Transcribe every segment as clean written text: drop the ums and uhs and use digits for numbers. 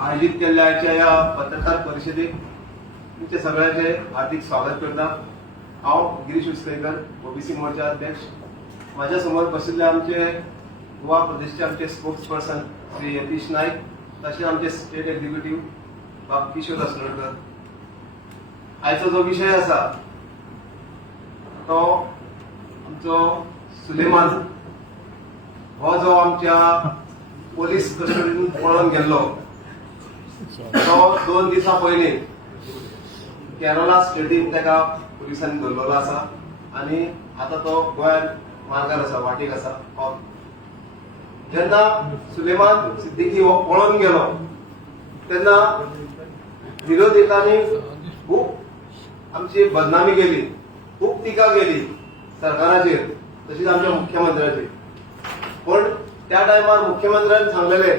आयोजित केल्ल्या या पत्रकार परिषदेक तुमचे सगळ्यांचे हार्दिक स्वागत करता। हांव गिरीश उस्कयकर, ओबीसी मोर्चा अध्यक्ष। माझ्या समोर बशिल्ले आमचे गोवा प्रदेशचे आमचे स्पोक्स पर्सन श्री यतीश नाईक, तशेंच आमचे स्टेट एक्झिक्युटिव्ह बाब किशोर असनोडकर। आयचो जो विषय आसा तो आमचो सुलेमान हो जो आमच्या पोलीस कस्टडीतून पळून गेल्लो तो 2 दिसां पयलीं केरला स्टेटींत तेका पुलिसांनी धरलेलो आसा आनी आतां तो गोंयांत मार्गार आसा, वाटेक आसा। जेन्ना सुलेमान सिद्दीकी हो पळून गेलो तेन्ना विरोधकांनी खूब आमची बदनामी केली, खूब टिका केली सरकाराचेर, तशीच आमच्या मुख्यमंत्र्याचेर। पण त्या टायमार मुख्यमंत्र्यान सांगलेले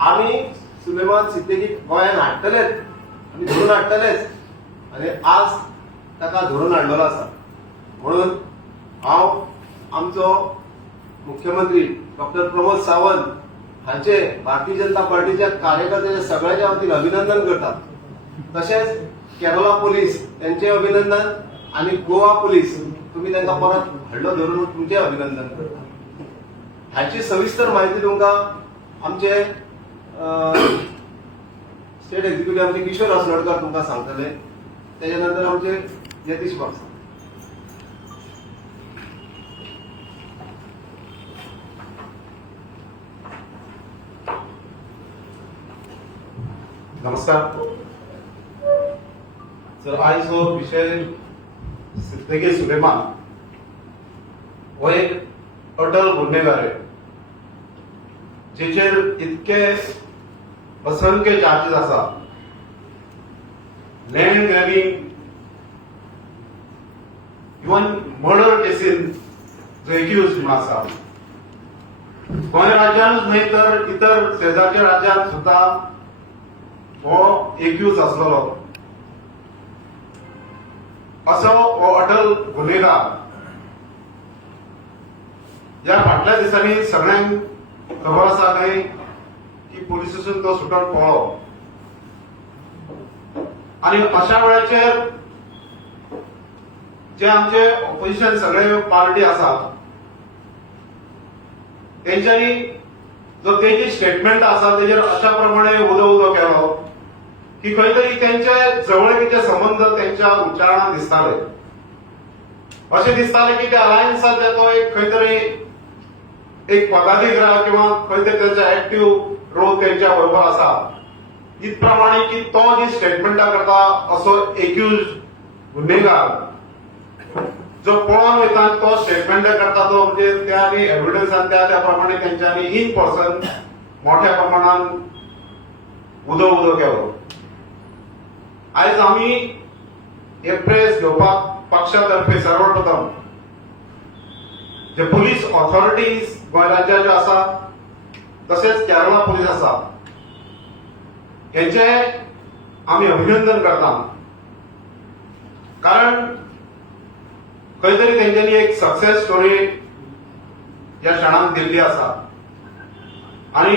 आम्ही सुलेमान सिद्दीकी गोंयांत हाडटलेच आनी धरून हाडटलेच, आनी आज ताका धरून हाडलेलो आसा। म्हणून हांव आमचो मुख्यमंत्री डॉक्टर प्रमोद सावंत हांचे भारतीय जनता पार्टीच्या कार्यकर्त्याचे सगळ्यांचे हांव अभिनंदन करता। तशेंच केरला पोलीस त्यांचे अभिनंदन आणि गोवा पोलीस तुम्ही त्यांना परत हाडलो धरून तुमचे अभिनंदन करता। ह्याची सविस्तर माहिती तुमकां आमचे स्टेट एक्झिक्युटिव्ह आमचे किशोर असनोडकर तुमकां सांगतले, त्याच्या नंतर आमचे यतीश बाब। नमस्कार। तर आज जो विषय सिद्दीकी सुलेमान हो एक अटल गुन्हेगार आहे, जेचेर इतके असंख्य चार्जेस आसा। Land grabbing, even murder casein जो एक्यूज म्हणून आसा। गोंय राज्यांत न्हय तर इतर शेजारच्या राज्यांत सुद्धा हो एक्यूज आसलो। असो हो अटल गुन्हेगार या फाटल्या दिसांनी सगळ्यांक खबर आसा काय की पुलिसांसून तो सुटून पळो, आणि अशा वेळाचेर जे आमचे ऑपोजिशन सगळे पार्टी आसा तेंच्यांनी जो तेजी स्टेटमेंट आसा तेजेर अशा प्रमाणे उदो केलो की खंय तरी त्यांचे जवळीचे संबंध त्यांच्या उच्चारणात दिसताले। अशें दिसताले की त्या अलायन्साचे तो एक खंय तरी एक पदाधिकारी किंवा खंय तरी त्याचा ऍक्टिव्ह रोल त्यांच्या बरोबर आसा। इतप्रमाणे की तो जी स्टेटमेंटा करता असो एक्यूज गुन्हेगार जो पळोवन वयता तो स्टेटमेंट करता तो म्हणजे त्या एव्हिडन्सान त्या प्रमाणे त्यांच्यानी इन पर्सन मोठ्या प्रमाणात उदो केलो। आज आम्ही हे प्रेस घेवपाक पक्षातर्फे सर्वप्रथम जे पुलीस ऑथॉरिटीज गोंय राज्याचे आसा तसेच केरला पुलीस आसा हेंचे आम्ही अभिनंदन करता, कारण खंय तरी तेंच्यांनी एक सक्सेस स्टोरी या क्षणाक दिल्ली आसा। आणि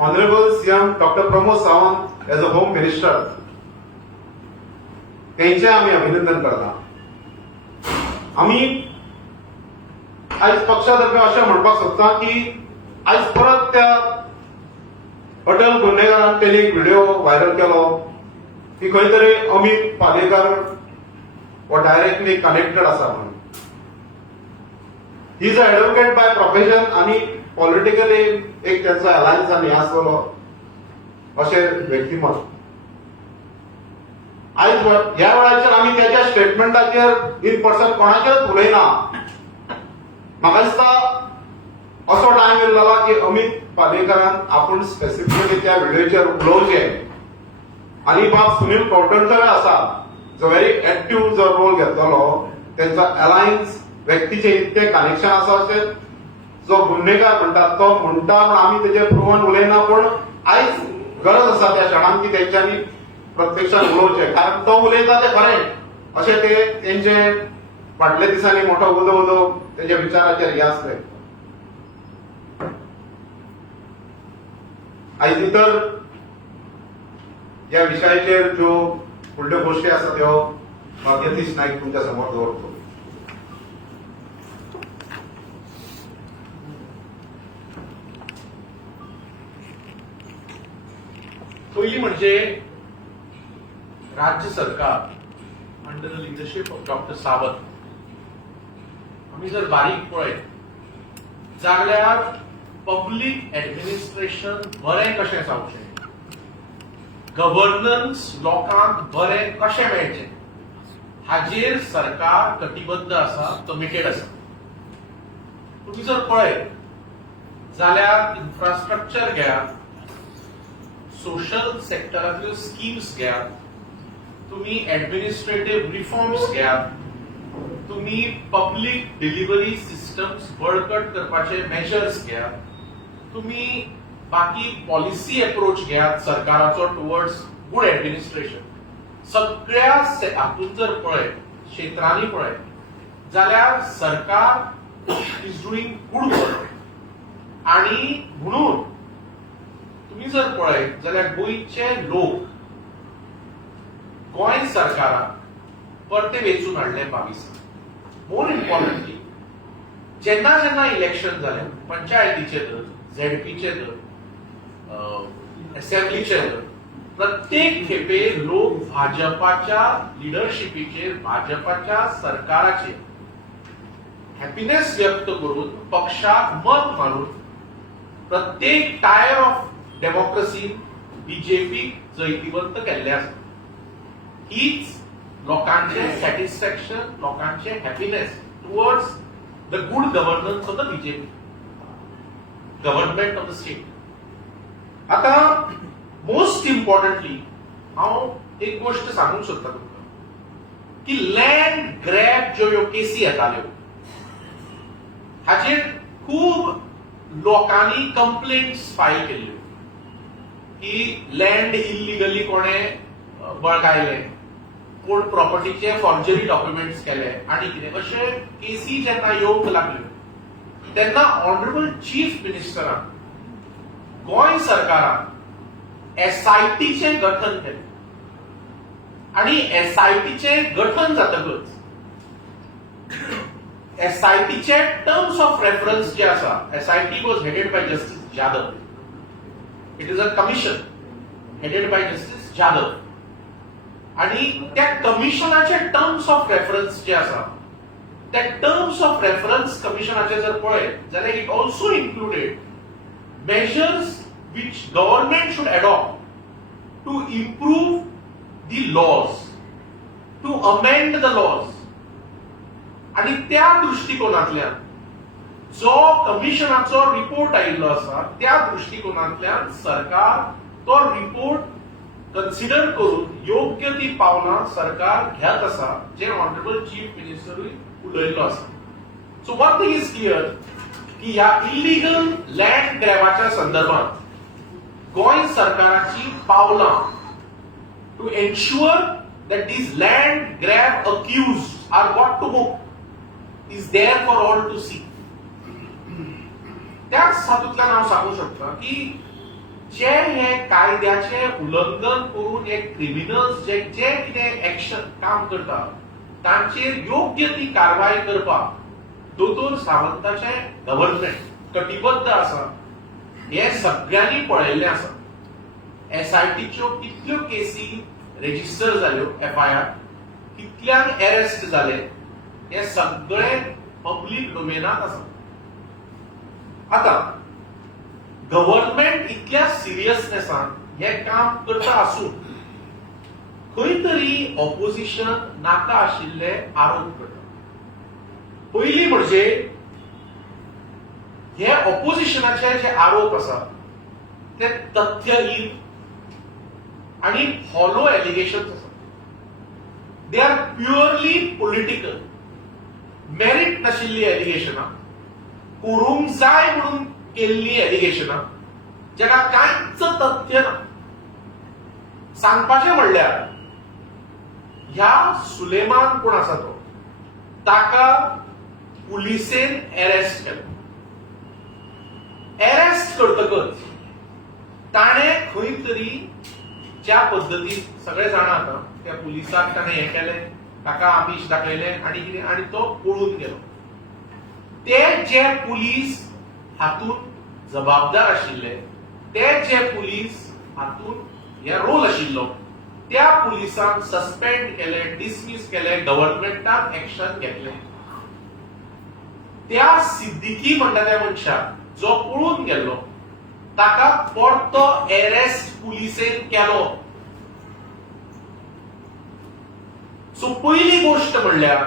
honourable CM doctor Pramod Sawant as a home minister त्यांचे आम्ही अभिनंदन करता। आम्ही आज पक्षातर्फे अशें म्हणपाक सोदता की आज परत त्या अटल गुन्हेगारान तेणी एक व्हिडिओ व्हायरल केलो की खंय तरी अमित पालेकर वो डायरेक्टली कनेक्टेड आसा म्हणून। He is a advocate by profession आणि पॉलिटिकली एक त्यांचा अलायन्स आनी आसलो अशें व्यक्तिमत्व। आज ह्या वेळाचेर आम्ही त्याच्या स्टेटमेंटाचेर इन पर्सन कोणाचेच उलयना। म्हाका दिसता असो टायम येयल्लो की अमित पालेकरान आपूण स्पेसिफिकली त्या व्हिडिओचेर उलोवचें, आणि बाब सुनील कौटणकर आसा जो व्हेरी ऍक्टिव्ह जो रोल घेतलो, त्यांचा अलायन्स व्यक्तीचे इतके कनेक्शन आसा अशें जो गुन्हेगार म्हणटा तो म्हणटा, पण आम्ही तेजेर प्रूव्हन उलयना। पण आयज गरज आसा त्या क्षणान की तेंच्यांनी प्रत्यक्षात उलोवचें, कारण तो उलयता ते खरें अशें ते तेंचे फाटल्या दिसांनी मोठो उदो तेच्या विचाराचेर हे आसले। आयज इतर ह्या विशयाचेर ज्यो फुडल्यो गोष्टी आसा त्यो यतीश नाईक तुमच्या समोर दवरतो. पहिली म्हणजे राज्य सरकार under the leadership of doctor Sawant आम्ही जर बारीक पळयत जाल्यार पब्लीक एडमिनिस्ट्रेशन बरें कशें जावचें, गव्हर्नन्स लोकांक बरें कशें मेळचें हाजेर सरकार कटिबद्ध आसा, कमिटेड आसा. तुम्ही जर पळयत जाल्यार इन्फ्रास्ट्रक्चर घेयात, सोशल सेक्टरांतल्यो स्कीम्स घेयात, तुम्ही एडमिनिस्ट्रेटिव्ह रिफॉर्म्स घेयात, तुम्ही पब्लीक डिलिव्हरी सिस्टम्स बळकट करपाचे मेजर्स घेयात, तुम्ही बाकी पॉलिसी अप्रोच घेयात सरकाराचो टुवर्ड्स गुड एडमिनिस्ट्रेशन, सगळ्या हातूंत जर पळयत, क्षेत्रांनी पळयत जाल्यार सरकार इज डुईंग गुड वर्क. आणि म्हणून तुम्ही जर पळयत जाल्यार गोंयचे लोक गोंय सरकाराक परते वेचून हाडले 22. मोर इम्पॉर्टंटली जेन्ना जेन्ना इलेक्शन जालें, पंचायतीचे दर, झेडपीचे दर, असेंब्लीचे दर, प्रत्येक खेपे लोक भाजपाच्या लिडरशिपीचेर, भाजपाच्या सरकाराचेर हॅपीनेस व्यक्त करून पक्षाक मत मारून प्रत्येक टायर ऑफ डेमोक्रेसी बीजेपीक जैतिवंत केल्ले आसा. हीच लोकांचे सॅटिस्फॅक्शन, लोकांचे happiness towards the good governance of the BJP government of the state. आता मोस्ट इम्पॉर्टंटली हांव एक गोष्ट सांगूंक सोदता तुमकां की लँड ग्रॅब ज्यो ह्यो केसी येताल्यो हाचेर खूब लोकांनी कंप्लेंट्स फायल केल्ल्यो की लँड इल्लिगली कोणे बळकायले, कोण प्रॉपर्टीचे फॉर्जरी डॉक्युमेंट्स केले आणि कितें अशे केसी जेन्ना येवंक लागल्यो तेन्ना ऑनरेबल चीफ मिनिस्टरान गोंय सरकारान एसआयटीचे गठन केले. आणि एसआयटीचे गठन जातकच एसआयटीचे टर्म्स ऑफ रेफरन्स जे आसा, SIT was headed by justice Jadhav. It is a commission headed by justice Jadhav. आणि त्या कमिशनाचे टर्म्स ऑफ रेफरन्स जे आसा, त्या टर्म्स ऑफ रेफरन्स कमिशनाचे जर पळयत जाल्यार it also included measures which government should adopt to improve the laws, to amend the laws. आणि त्या दृष्टिकोनातल्यान जो कमिशनाचो रिपोर्ट आयिल्लो आसा त्या दृष्टिकोनातल्यान सरकार तो रिपोर्ट कन्सिडर करून योग्य ती पावलां सरकार घेत आसा, जे ऑनरेबल चीफ मिनिस्टरूय उलयल्लो आसा. So one thing is clear की ह्या इल्लीगल लँड ग्रॅबाच्या संदर्भात गोंय सरकाराची पावलां to ensure that these land grab accused are brought to book is there for all to see. त्याच हातूंतल्यान हांव सांगूंक शकता की जे हे कायद्याचे उल्लंघन करून हे क्रिमिनल्स जे कितें एक्शन काम करता तांचेर योग्य ती कारवाय करपाक दोतोर सावंताचे गव्हर्नमेंट कटिबद्ध आसा हे सगळ्यांनी पळयल्लें आसा. एसआयटीच्यो कितल्यो केसी रेजिस्टर जाल्यो, एफआयआर कितल्यांक अरेस्ट जाले, हे सगळे पब्लीक डोमेनात आसा. आता गव्हर्नमेंट इतल्या सिरियसनेसान हे काम करता आसून खंय तरी ऑपोजिशन नाका आशिल्ले आरोप करता. पयली म्हणजे हे ऑपोजिशनाचे जे आरोप आसा ते तथ्यहीन आणि हॉलो एलिगेशन्स आसा. They are purely political, merit नाशिल्ली एलिगेशनां, करूंक जाय म्हणून केल्ली एलिगेशनां जाका कांयच तथ्य ना. सांगपाचें म्हणल्यार ह्या सुलेमान कोण आसा तो, ताका पुलिसेन अरेस्ट केलो. अरेस्ट करतकच ताणे खंय तरी ज्या पद्दतीन सगळे जाणा आता त्या पुलिसाक ताणें हें केलें, ताका आमिश दाखयलें आनी कितें आनी तो पळून गेलो. ते जे पुलीस हातून जबाबदार आशिल्ले, ते जे पुलीस हातून हे रोल आशिल्लो, त्या पुलिसांक सस्पेंड केले, डिसमीस केले, गव्हर्नमेंटान एक्शन घेतले. त्या सिद्दीकी म्हणटा त्या मनशाक जो पळून गेल्लो ताका परतो अरेस्ट पुलिसेन केलो. सो पहिली गोष्ट म्हणल्यार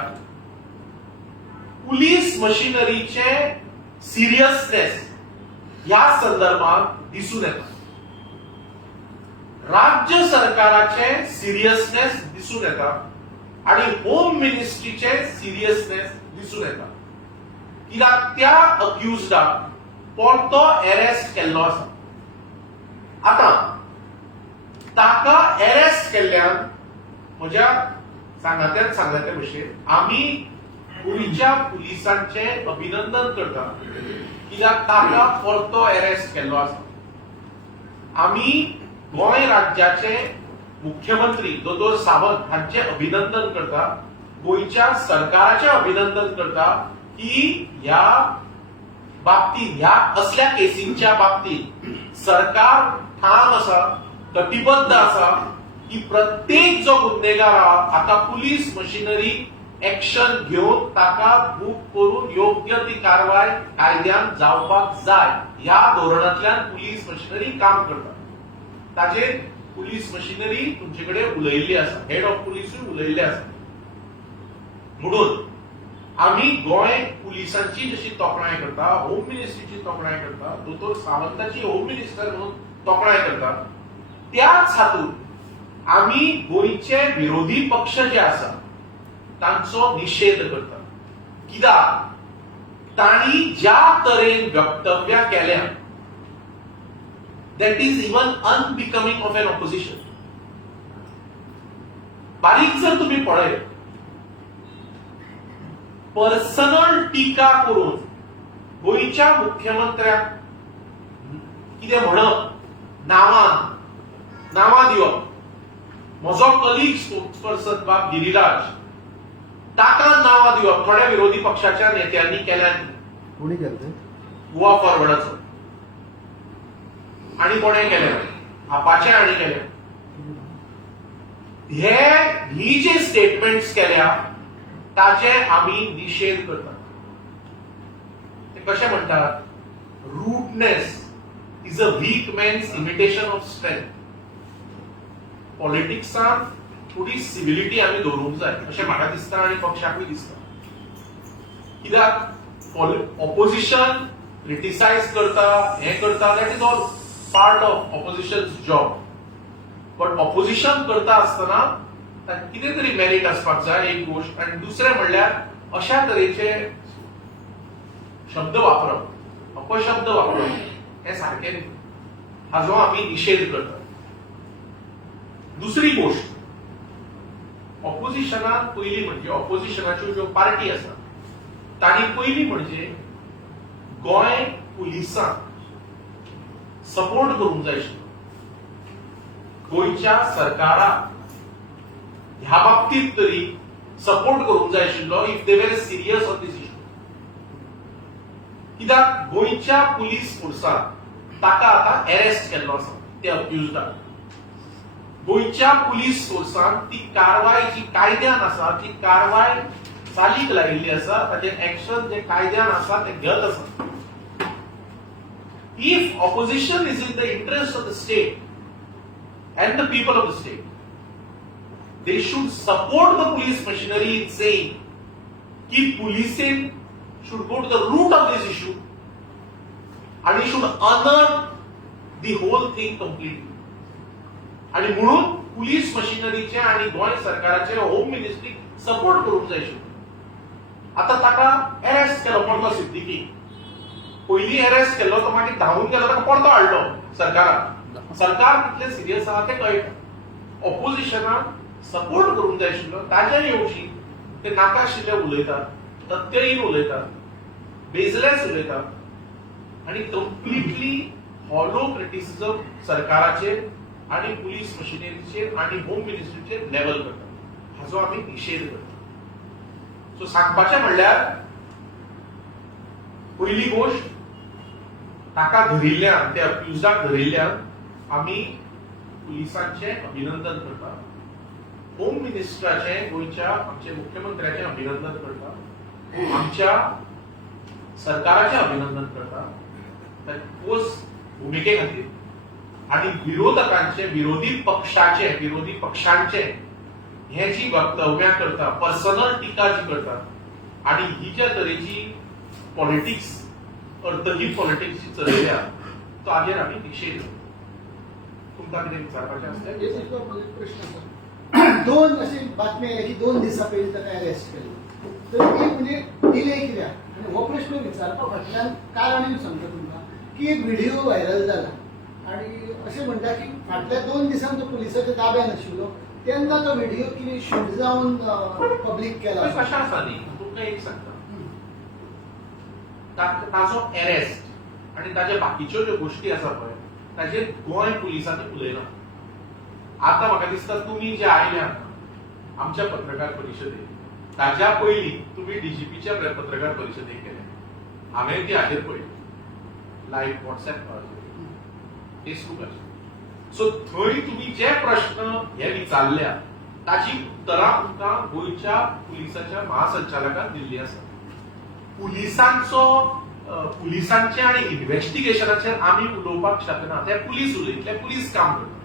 पुलीस मशिनरीचे सिरियसनेस ह्या संदर्भात दिसून येता. राज्य सरकाराचे सिरियसनेस दिसून येता आणि होम मिनिस्ट्रीचे सिरियसनेस दिसून येता. कित्याक त्या अक्युज्डाक परतो अरेस्ट केल्लो आसा. आता ताका अरेस्ट केल्ल्यान म्हज्या सांगात्यान सांगले भशेन आमी गोंयच्या पुलिसांचे अभिनंदन करता, कित्याक ताका परतो अरेस्ट केल्लो आसा. आमी गोंय राज्याचे मुख्यमंत्री दोतोर सावंत हांचे अभिनंदन करता, गोंयच्या सरकाराचे अभिनंदन करता की ह्या बाबतीत ह्या असल्या केसींच्या बाबतीत सरकार ठाम आसा, कटिबद्ध आसा की प्रत्येक जो गुन्हेगार आहा आता पुलीस मशिनरी एक्शन घेवन ताका बूक करून योग्य ती कारवाय कायद्यान जावपाक जाय ह्या धोरणांतल्यान पुलीस मशिनरी काम करता. ताजेर पुलीस मशिनरी तुमचे कडेन उलयल्ली आसा, हेड ऑफ पुलिसूय उलयल्ले आसा. म्हणून आमी गोंय पुलिसांची जशी तोखणाय करता, होम मिनिस्ट्रीची तोखणाय करता, दोतोर सावंताची होम मिनिस्टर म्हणून तोखणाय करता, त्याच हातून आमी गोंयचे विरोधी पक्ष जे आसा तांचो निषेध करता. कित्याक तांणी ज्या तरेन वक्तव्यां केल्या that is even unbecoming of an opposition. बारीक जर तुम्ही पळयत पर्सनल टिका करून गोंयच्या मुख्यमंत्र्याक कितें म्हणप, नांवां दिवप, म्हजो कलीग स्पोक्सपर्सन बाब गिरीराज ताका नांवां दिवप थोड्या विरोधी पक्षाच्या नेत्यांनी केल्यान. कोणी केलं? गोवा फॉरवर्डाचो आणि कोणे केले, आपाचे आणि केले. ही जे स्टेटमेंट्स केल्या ताचे आमी निषेध करतात. ते कशें म्हणटात, rudeness is a weak man's imitation of strength. पॉलिटिक्सान थोडी सिव्हिलिटी आमी दवरूंक जाय अशें म्हाका दिसता आणि पक्षाकूय दिसता. कित्याक ऑपोजिशन क्रिटिसाइज करता, हें करता, that is all part of opposition's job. But opposition करता आसतना कितें तरी मेरिट आसपाक जाय एक गोष्ट, आणि दुसरें म्हणल्यार अशा तरेचे शब्द वापरप, अपशब्द वापरप हे सारकें न्ही. हाजो आमी निषेध करतात. दुसरी गोष्ट, ऑपोजिशनान पयली म्हणजे ऑपोजिशनाच्यो ज्यो पार्टी आसा तांणी पयली म्हणजे गोंय पुलिसांक सपोर्ट करूंक जाय आशिल्लो. गोंयच्या सरकाराक ह्या बाबतीत तरी सपोर्ट करूंक जाय आशिल्लो इफ दे वर सिरियस ऑन दिस इश्यू. कित्याक गोंयच्या पुलीस फोर्साक ताका आतां अरेस्ट केल्लो आसा ते अक्युज्डाक. गोंयच्या पुलीस फोर्सान ती कारवाय जी कायद्यान आसा ती कारवाय चालीक लायिल्ली आसा, ताचेर एक्शन जे कायद्यान आसा ते घेत आसा. If opposition is in the interest of the state and the people of the state, they should support the police machinery in saying that policing should go to the root of this issue and it should honor the whole thing completely. आणि म्हणून police मशिनरीचे आणि गोंय सरकाराचे home ministry support करूंक जाय आशिल्लो. आता ताका arrest केलो परतो सिद्दीकी. पयली अरेस्ट केल्लो तो मागीर धांवून गेलो, ताका परतो हाडलो सरकारान. सरकार कितले सिरियस आहा ते कळटा. ऑपोजिशनाक सपोर्ट करूंक जाय आशिल्लो, ताजे येवची ते नाका आशिल्ले उलयतात, तथ्यहीन उलयतात, बेजलेस उलयतात आणि कंप्लिटली हॉलो क्रिटिसिझम सरकाराचेर आणि पुलीस मशिनरीचेर आणि होम मिनिस्ट्रीचेर लेवल करता हाचो आमी निशेध करता. सो सांगपाचें म्हणल्यार पयली गोष्ट ताका धरिल्ल्यान त्या अक्युजाक धरिल्ल्यान आमी पुलिसांचें अभिनंदन करता. होम मिनिस्टराचें गोंयच्या आमचे मुख्यमंत्र्याचें अभिनंदन करता. आमच्या सरकाराचें अभिनंदन करता ठोस भुमिके खातीर आणि विरोधकांचे विरोधी पक्षांचे हे जी वक्तव्यां करता पर्सनल टिका जी करतात आणि ही ज्या तरेची पॉलिटिक्स अर्थहीन पॉलिटिक्स जी चलयल्या तो हाजेर आमी निशेध करता. तुमकां कितें विचारपाचें आसलें? एक प्रश्न आसा. दोन अशी बातमी आयली की 2 दिसां पयलीं ताका अरेस्ट केलें. तर एक म्हणजे डिले कित्याक आनी हो प्रश्न विचारपा फाटल्यान कारण सांगता तुमकां की एक व्हिडिओ व्हायरल जाला आनी अशें म्हणटा की फाटल्या 2 दिसांक तो पुलिसाच्या ताब्यात आशिल्लो तेन्ना तो व्हिडिओ कितें शूट जावन पब्लीक केला. पळय कशें आसा न्ही, तुमकां एक सांगता, ताजो अरेस्ट आनी ताज्या बाकीच्यो ज्यो गोश्टी आसा पळय ताजेर गोंय पुलिसांनी उलयना. आता म्हाका दिसता तुमी जे आयल्या आमच्या पत्रकार परिशदेक ताज्या पयलीं तुमी डीजीपीच्या पत्रकार परिशदेक गेले. हांवें ती हाजेर पळयली लायव्ह व्हॉट्सएप फेसबुकाचेर. सो थंय तुमी जे प्रश्न हे विचारल्या ताची उत्तरां तुमकां गोंयच्या पुलिसाच्या महासंचालकान दिल्ली आसा. पुलिसांचे आणि इन्व्हेस्टिगेशनाचेर आमी उलोवपाक शकना. ते पुलीस उलयतले, पुलीस काम करता.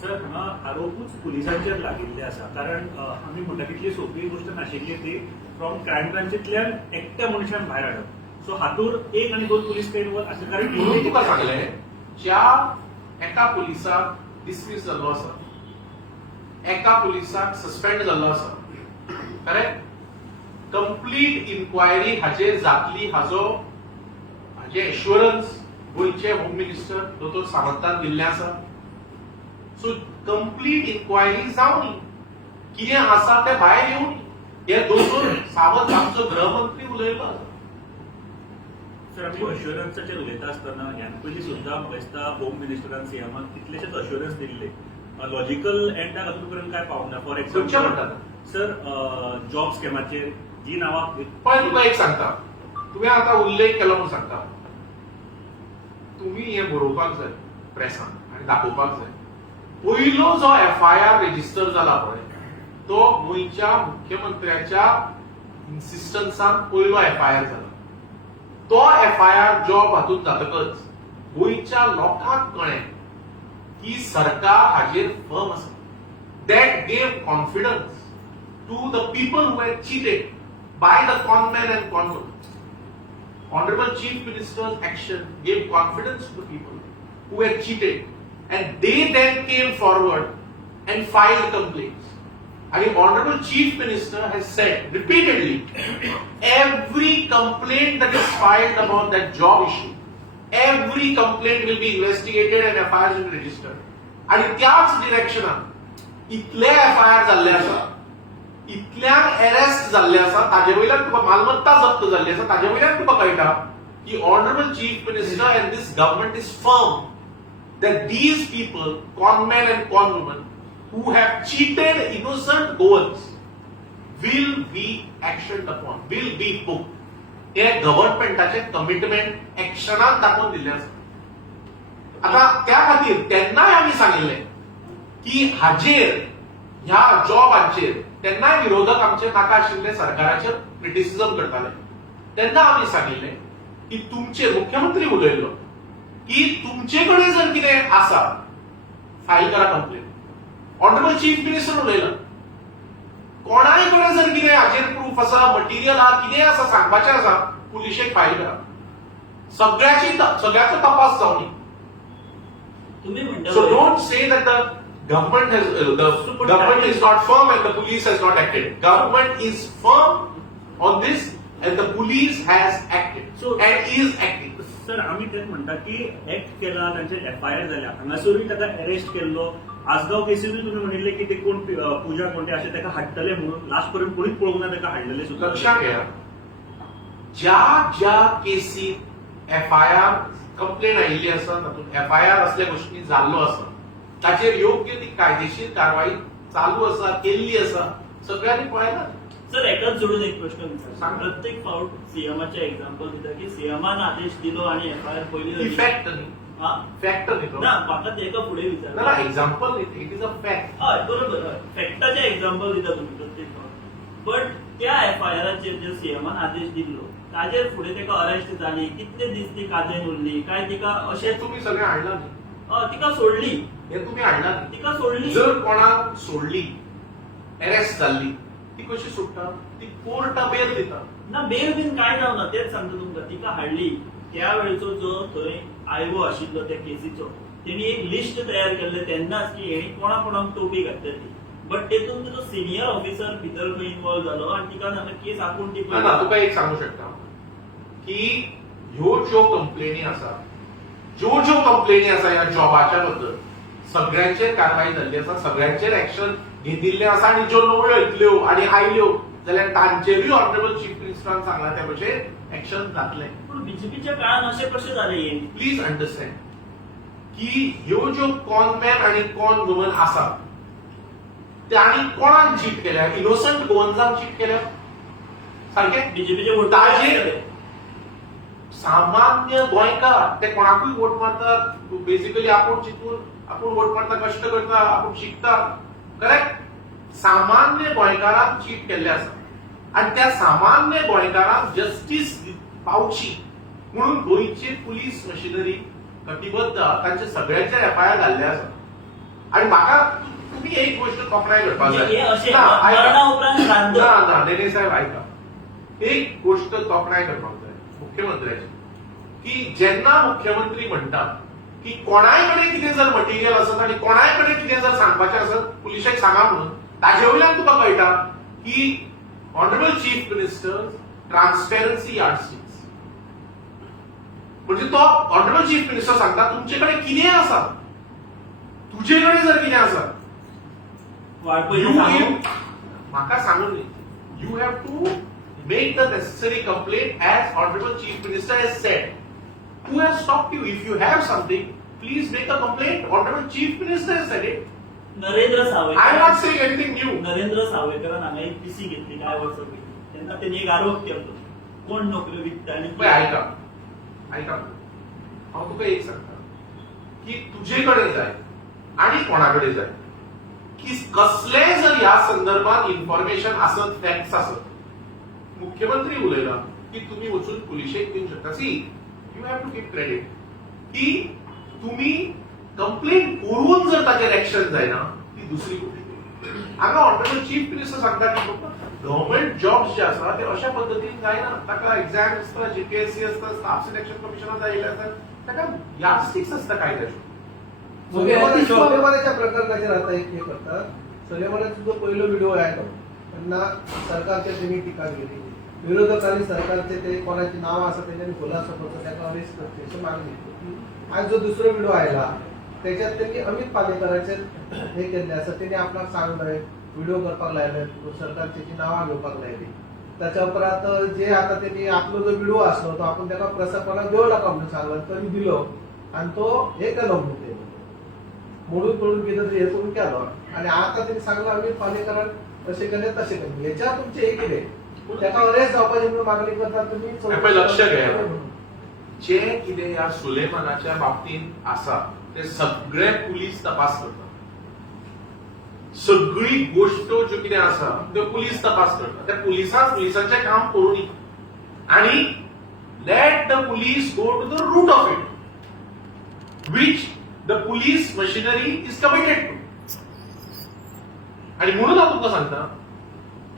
सर हांगा आरोपूच पुलिसांचेर लागिल्ले आसा कारण आमी म्हणटा तितली सोपी गोष्ट नाशिल्ली ती फ्रॉम क्रायम ब्रांचींतल्यान एकट्या मनशान भायर हाडप. सो हातूंत 1 आनी 2 पुलीस पेन वर आसा कारण म्हणून तुका सांगलें ज्या एका पुलिसाक डिसमीस जाल्लो आसा, एका पुलिसाक सस्पेंड जाल्लो आसा, करेक्ट, कंप्लीट इन्क्वायरी हाजेर जातली हाजे एश्युरन्स गोंयचे होम मिनिस्टर दोतोर सावंतान दिल्लें आसा. सो कंप्लीट इन्क्वायरी जावनी, कितें आसा तें भायर येवनी. हे दोतोर सावंत आमचो गृहमंत्री उलयलो आसा. सर आमी अश्युरन्साचेर उलयता आसतना ह्या पयलीं सुद्दां म्हाका दिसता होम मिनिस्टरान सीएमान कितलेशेच अश्युरन्स दिल्ले. लॉजिकल एंडाक अजून पर्यंत काय पावना. फॉर खंयचे एक्झाम्पल म्हणटात? सर जॉब स्कॅमाचेर जी नांवां पण तुका एक सांगता, तुवें आतां उल्लेख केलो म्हणून सांगता, तुमी हे बरोवपाक जाय प्रेसांत आनी दाखोवपाक जाय. पयलो जो FIR रेजिस्टर जाला पळय तो गोंयच्या मुख्यमंत्र्याच्या इन्सिस्टन्सान पयलो FIR जाला. तो FIR जॉब हातूंत जातकच गोंयच्या लोकांक कळ्ळें की सरकार हाजेर फर्म आसा. That gave confidence to the people who were cheated by the conmen and conwomen. Honorable Chief Minister's action gave confidence to the people who were cheated, and they then came forward and filed complaints. And the Honorable Chief Minister has said repeatedly, every complaint that is filed about that job issue, every complaint will be investigated and FIRs will be registered. आणि त्याच डिरेक्शनात इतले FIR जाल्ले आसा, इतल्यान arrest जाल्ले आसा, ताजे वयल्यान तुका मालमत्ता जप्त जाल्ली आसा, ताजे वयल्यान तुका कळटा की honourable chief minister end this government is firm that these people, conmen and conwomen, who have cheated innocent Goans, will be actioned upon, will be booked. हे गव्हर्नमेंटाचे कमिटमेंट एक्शनात दाखवून दिल्ले आसा. आता त्या खातीर तेन्नाय आमी सांगिल्लें की हाजेर ह्या जॉबांचेर तेन्नाय विरोधक आमचे नाका आशिल्ले सरकाराचेर क्रिटिसिजम करताले. तेन्ना आमी सांगिल्लें की तुमचे मुख्यमंत्री उलयल्लो की तुमचे कडेन जर कितें आसा फायल करा कंप्लेन. ऑनरेबल चीफ मिनिस्टर उलयला कोणाय कडेन जर कितें हाजेर प्रूफ आसा, मटिरियल आहा, कितें आसा सांगपाचें आसा, पुलिशेक फायल करा. सगळ्याचो तपास जावनी. So don't say that the government is not firm and the police has not acted. Government is firm on this and the police has acted. So and is acting. Sir आमी तेच म्हणटा की act केला, तांचे FIR जाल्या, हांगासरूय ताका arrest केल्लो. आसगांव केसीनूय तुमी म्हणिल्ले की ते कोण पूजा कोणते अशें ताका हाडटले म्हणून लास्ट पर्यंत कोणीच पळोवंक ना ताका हाडलेले सुद्दां. लक्षात घ्या, ज्या केसीत FIR कंप्लेन आयिल्ली आसा तातूंत FIR असल्या गोष्टी जाल्लो आसा ताचेर योग्य ती कायदेशीर कारवाई चालू आसा केल्ली आसा सगळ्यांनी पळयला. सर एकाच जोडून एक प्रश्न विचारतो. सांगा. प्रत्येक फावट सीएमचे एक्झाम्पल दिता की सीएमान आदेश दिलो आणि FIR पयली ही फॅक्ट न्ही, हा फॅक्ट न्ही तो. ना म्हाका तेका फुडें ना विचारलं एक्झाम्पल न्ही, इट इज अ फॅक्ट. हय बरोबर हय फॅक्टाचे एक्झाम्पल दिता तुम्ही प्रत्येक फावट बट त्या FIRचेर जे सीएमान आदेश दिल्लो ताजेर फुडें तेका अरेस्ट जाली कितले दीस ती काजेन उरली काय तिका अशेंच तुम्ही सगळे हाडला न्ही, तिका सोडली हे तुम्ही हाडला न्ही. तिका सोडली जर कोणाक सोडली अरेस्ट जाल्ली ती कशी सुट्टा, ती कोर्टा बेल दिता. ना बेल बीन काय जावना तेच सांगता तुमकां तिका हाडली त्या वेळेचो जो थंय आयओ आशिल्लो त्या केसीचो तेणी एक लिस्ट तयार केल्ले तेन्नाच की हेणी कोणा कोणाक टोपी घातलेली बट तेतून तुजो सिनियर ऑफिसर भितर खंय इन्वॉल्व जालो आनी तिका सांगलें केस आपूण ती ना तुका एक सांगू शकता की ह्यो ज्यो कंप्लेनी आसा ज्यो कंप्लेनी आसा ह्या जॉबाच्या बद्दल सगळ्यांचेर कारवाई जाल्ली आसा, सगळ्यांचेर एक्शन घेतिल्ले आसा आनी ज्यो नव्यो येतल्यो आनी आयल्यो जाल्यार तांचेरूय ऑनरेबल चीफ मिनिस्टरान सांगला त्या भशेन एक्शन जातलें. पूण बीजेपीच्या काळान अशें कशें जालें हें प्लीज अंडरस्टँड की ह्यो ज्यो कॉनमॅन आणि कॉन वुमन आसा त्यांनी कोणाक चीट केल्या, इनोसंट गोवन्सांक चीट केल्या सारकें. बीजेपीचे वोट ताजेर सामान्य गोंयकार ते कोणाकूय वोट मारतात, बेसिकली आपूण चिंतून आपूण वोट मारता, कश्ट करता, आपूण शिकता, करेक्ट. सामान्य गोंयकाराक चीट केल्ले आसा आनी त्या सामान्य गोंयकाराक जस्टीस पावची म्हणून गोंयची पुलीस मशिनरी कटिबद्ध तांचे सगळ्यांचे FIR घाल्ले आसा. आनी म्हाका तुम्ही एक गोष्ट तोखणाय करपाक जाय. हे अशें ना, आयका. मरणा उपरांत रांदप. ना नेने साहेब आयका, एक गोष्ट तोखणाय करपाक जाय मुख्यमंत्र्याची की जेन्ना मुख्यमंत्री म्हणटा की कोणाय कडेन कितें जर मटेरियल आसत आनी कोणाय कडेन कितें जर सांगपाचें आसत पुलिशेक सांगा म्हणून ताजे वयल्यान तुका कळटा की ऑनरेबल चीफ मिनिस्टर ट्रान्सपेरन्सी यार्डस्टिक्स म्हणजे तो ऑनरेबल चीफ मिनिस्टर सांगता तुमचे कडेन कितें आसा, तुजे कडेन जर कितें आसा वाळपयली सांगू म्हाका सांगून you have to make the necessary complaint as honourable chief minister has said. Who has stopped you? If you have something, please make a complaint. Honorable Chief Minister has said it. Narendra I am not Sawaikar saying anything new. Narendra सावयकरान हांगा एक पिसी घेतली काय वर्सां पयलीं तेन्ना तेणी एक आरोप केलो कोण नोकऱ्यो विकता आनी पळय ऐका हांव तुका एक सांगता की तुजे कडेन जाय आनी कोणा कडेन जाय की कसलेय जर ह्या संदर्भात इन्फॉर्मेशन आसत, फॅक्ट्स आसत, मुख्यमंत्री उलयला की तुम्ही वचून पुलिशेक दिवंक शकता. See you have to give credit की तुम्ही कंप्लेंट करून जर ताचेर एक्शन जायना ती दुसरी गोष्ट. हांगा ऑनरेबल चीफ मिनिस्टर सांगता की गव्हर्नमेंट जॉब्स जे आसा ते अशा पद्दतीन जायना, ताका एक्झाम आसता, JPSC आसता, स्टाफ सिलेक्शन कमिशनात जायले आसता, ताका यार्डस्टिक्स आसता कायद्याच्यो. सोलेमानाच्या प्रकरणाचेर आता एक हे करतात. सोलेमानाचो जो पहिलो व्हिडिओ आयलो तेन्ना सरकारचेर तेणी टिका केली, विरोधकांनी सरकारचे ते कोणाची नाव आसा तेंच्यांनी खुलासो करचो, ताका अरेस्ट करचे अशी मागणी केली. आज जो दुसरो व्हिडिओ आयला त्याच्यात त्यांनी अमित पालेकरांचेर हे केल्ले आसा, तेणी आपणाक सांगलें, व्हिडिओ करपाक लायले, सरकारची नावां घेवपाक लायली. ताच्या उपरांत जे आता त्यांनी आपलो जो व्हिडिओ आसलो तो आपण ताका प्रसारणाक देव नाका म्हणून सांगलो, तरी दिलो आणि तो हे केलो म्हणून ते मोडून तोडून कितें तरी हे करून केलो. आणि आता त्यांनी सांगलो अमित पालेकरान अशें केलें तशें केलें. हेच्या तुमचें हे कितें ताका अरेस्ट जावपाची म्हणून मागणी करतात तुम्ही. पळय लक्ष घ्या, जे कितें ह्या सुलेमानाच्या बाबतींत आसा ते सगळे पुलीस तपास करतात. सगळी गोष्ट ज्यो कितें आसा त्यो पुलीस तपास करतात. त्या पुलिसांचें काम करूं दी आनी let the police go to the root of it which the police machinery is committed to. आणि म्हणून हांव तुमकां सांगता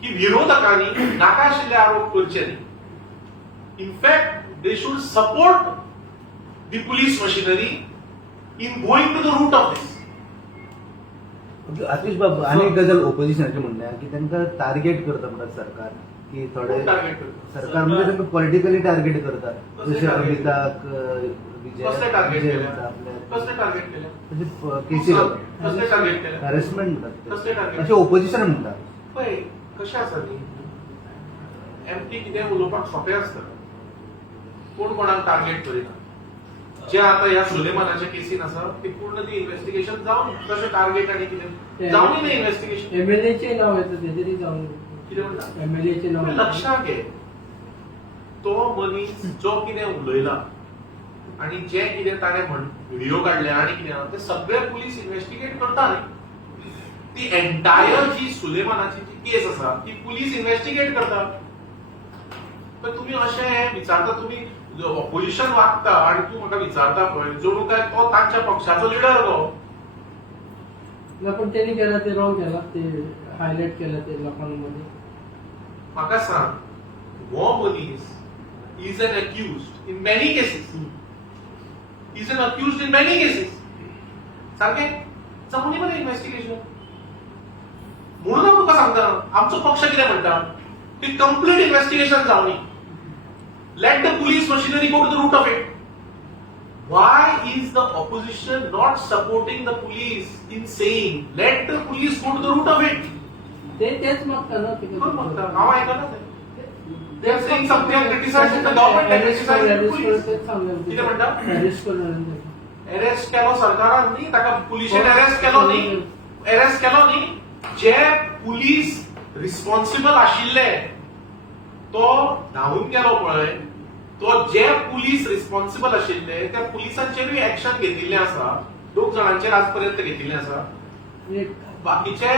की विरोधकांनी नाका आशिल्ले आरोप करचे न्ही. In fact they should support the police machinery in going to the root of this. Atish Babu आणि एक गजाल ओपोजिशनाचे म्हणणं आहे की त्यांना टार्गेट करता म्हणतात सरकार की थोडे टार्गेट करता सरकार म्हणजे त्यांना पॉलिटिकली टार्गेट करतात. कसले जसे target अमिताक कसले टार्गेट केले कसले टार्गेट केले म्हणजे केसी कसले टार्गेट केले हॅरेसमेंट कसले म्हणतात target? असे ओपोजिशन म्हणतात. पळय कशें आसा न्ही एमपी कितें उलोवपाक सोंपें आसता, कोण कोणाक टार्गेट करिना. जे आता ह्या सुलेमानाच्या केसीन आसा ती पूर्ण ती इन्व्हेस्टिगेशन जावन तशें टार्गेट आनी कितें जावनी ना इन्व्हेस्टिगेशन. एमएलएचे नाव येतं तेजरी जाऊन कितें म्हणटा एमएलएचे नाव पण लक्षात घे तो मनीस जो कितें उलयला आणि जे कितें ताणें व्हिडिओ काढले आणि कितें ते सगळे पुलीस इन्व्हेस्टिगेट करता न्ही. ती एंटायर जी सुलेमानाची जी केस आसा ती पुलीस इन्व्हेस्टिगेट करता. तर तुम्ही अशें विचारता, तुम्ही ऑपोजिशन वागता आणि तूं म्हाका विचारता पळय जणू काय तो तांच्या पक्षाचो लिडर गो. ना पण त्यांनी केलं ते रॉंग केला, ते हायलाइट केलं ते लोकांमध्ये. म्हाका सांग हो मनीस is an accused in many cases. Is an accused in many cases. सारकें जावनी मरे इन्व्हेस्टिगेशन. म्हणून हांव तुका सांगता आमचो पक्ष कितें म्हणटा की कंप्लीट इन्व्हेस्टिगेशन जावनी. Let the police machinery go to the root of it. Why is the opposition not supporting the police in saying let the police go to the root of it? तेच मागता ना ते. कोण म्हणता? नाव ऐकलं ते. They are saying something and criticizing the government and criticizing the police. किती म्हणता? अरेस्ट करून अरेस्ट केलो सरकारान न्ही, ताका पुलिशेन अरेस्ट केलो न्ही. अरेस्ट केलो न्ही. जे पुलीस रिस्पॉन्सिबल आशिल्ले तो धांवून गेलो पळय, तो जे पुलीस रिस्पॉन्सिबल आशिल्ले त्या पुलिसांचेरूय एक्शन घेतिल्लें आसा. 2 जणांचेर आज पर्यंत घेतिल्लें आसा. बाकीचे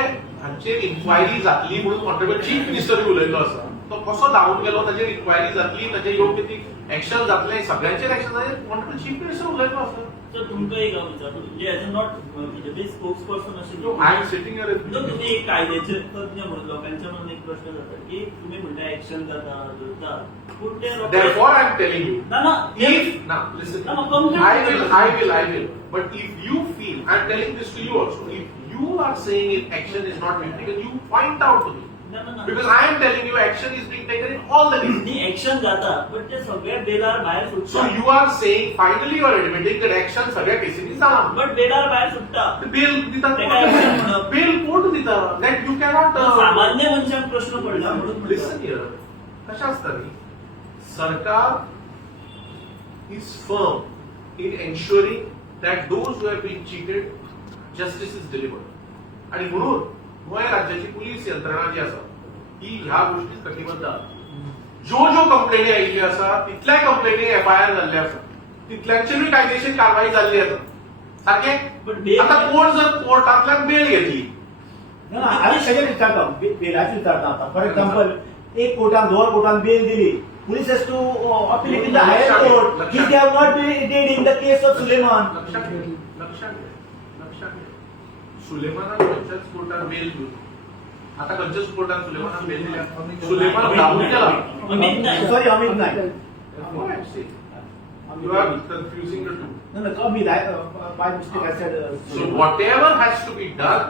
हांचेर इन्क्वायरी जातली म्हणून ऑनरेबल चीफ मिनिस्टरूय उलयल्लो आसा. तो कसो धांवून गेलो, ताचेर इन्क्वायरी जातली, ताचेर योग्य ती एक्शन जातलें, सगळ्यांचेर एक्शन जातलें ऑनरेबल चीफ मिनिस्टर उलयल्लो आसा. तर तुमकां एक हांव विचारतो, म्हणजे as a not BJP spokes person आशिल्लो आय एम सिटिंग हियर तुम्ही एक कायद्याचे तज्ञ म्हणून लोकांच्या मनात एक प्रश्न जाता की तुम्ही म्हणता एक्शन जाता धरता पूण ते Therefore I am telling you, ना ना if now listen, No, complete- I will. But if you feel, I am telling this to you also. If you are saying if action is not being taken, you point out to me. ना ना Because I am telling you action is being taken in all the cases. ती action जाता पण ते सगळे बेलार भायर So सुटता. you are saying finally you are admitting that action सगळ्या केसींनी जाला. बट बेलार भायर सुटता. बेल दितात ते काय action म्हणप? बेल कोर्ट दिता. That you cannot. सामान्य मनशाक प्रश्न पडला म्हणून म्हणटा. Listen here. कशें आसता न्ही, सरकार is firm in ensuring that those who have been cheated, justice is delivered. आणि म्हणून गोंय राज्याची पुलीस यंत्रणा जी आसा ही ह्या गोष्टीत कटिबद्ध आसा. ज्यो कंप्लेनी आयिल्ली आसा तितल्या कंप्लेनी एफआयआर जाल्ले आसा, तितल्यांचेरूय कायदेशीर कारवाई जाल्ली आसा. सारकें? पण बेल- आता कोण जर कोर्टांतल्यान बेल घेतली, हांवें तेजेर विचारता, बेलाचेर विचारता आता. फॉर एक्झाम्पल, एक कोर्टान 2 कोर्टान बेल दिली, police has to appeal it in the higher court. If they have not did in the case of Suleiman. लक्षात घे. सुलेमानान खंयच्याच कोर्टान बेल दिली. आता खंयच्याच कोर्टान सुलेमानान बेल दिल्या. सुलेमान धांवून गेला. Amit Naik. Sorry, Amit Naik. You are confusing the two. No, Amit, by mistake I said. So whatever has to be done,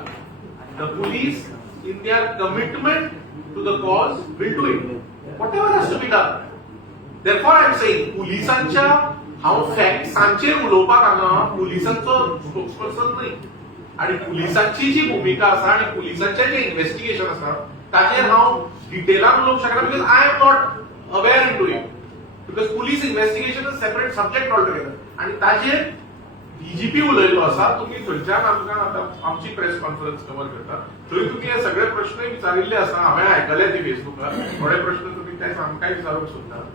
the police in their commitment to the cause will do it. Whatever has to be done. Therefore I am saying पुलिसांच्या हांव फॅक्ट्सांचेर उलोवपाक हांगा पुलिसांचो spokesperson न्ही. आणि पुलिसांची जी भूमिका आसा आणि पुलिसांचें जें इन्व्हेस्टिगेशन आसा ताचेर हांव डिटेलान उलोवंक शकना. Because I am not aware in to it. Because police investigation is separate subject altogether. आणि ताचेर डीजीपी उलयल्लो आसा. तुमी थंयच्यान आमकां आतां आमची प्रेस कॉन्फरन्स कव्हर करता, थंय तुमी हे सगळे प्रश्नय विचारिल्ले आसा. हांवें आयकले ती फेसबुकार. थोडे प्रश्न तुमी ते आमकांय विचारूंक सोदता.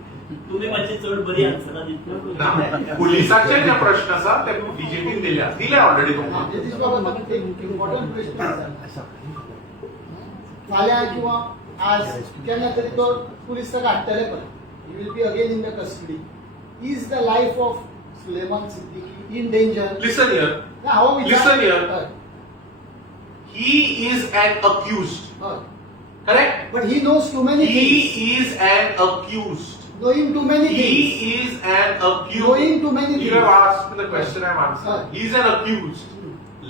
तुम्ही माझी चढ बरी आन्सरां दितले. ना, पुलिसाचे जे प्रश्न आसा ते डीजीपीन दिले ऑलरेडी तुमकां. नितीश बाबा म्हाका एक इम्पॉर्टंट प्रश्न आसा. फाल्यां किंवा आज केन्ना तरी तो पुलीस ताका हाडटले पळय, he will be again in the custody. Is the life of Suleman Siddiqui in danger? Listen here. हांव Listen here. He is an accused. Correct? But he knows too many He things. is an accused. Knowing too many things. He is an accused. Knowing too many You things. have asked me the question I have answered. He is an accused.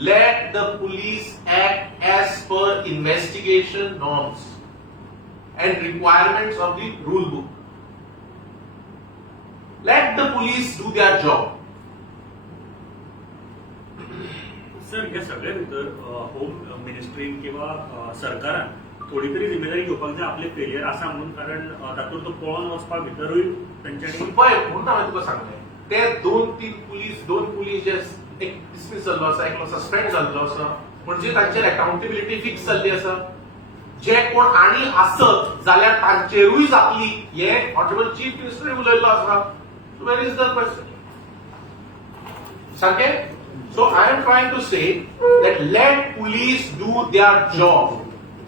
Let the police act as per investigation norms and requirements of the rule book. Let the police do their job. Sir ह्या सगळ्या भितर home मिनिस्ट्रीन किंवा सरकारान थोडी तरी जिम्मेदारी घेवपाक जाय आपले फेलियर आसा म्हणून. कारण तातूंत तो पळोवन वचपाक भितरूय तांच्यांनी पळय म्हणून हांवें तुका सांगलें ते 2 पुलीस जे एक डिसमिस जाल्लो आसा, एकलो सस्पेंड जाल्लो आसा, म्हणजे तांचेर अकाउंटेबिलिटी फिक्स जाल्ली आसा. जे कोण आनी आसत जाल्यार तांचेरूय जातली हे ऑनरेबल चीफ मिनिस्टर उलयल्लो आसा. वेर इज द क्वेश्चन? सारकें? So I am trying to say that let police do their job,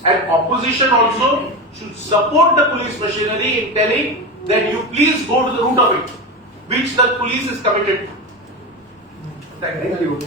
and opposition also should support the police machinery in telling that you please go to the root of it, which the police is committed to. Thank you.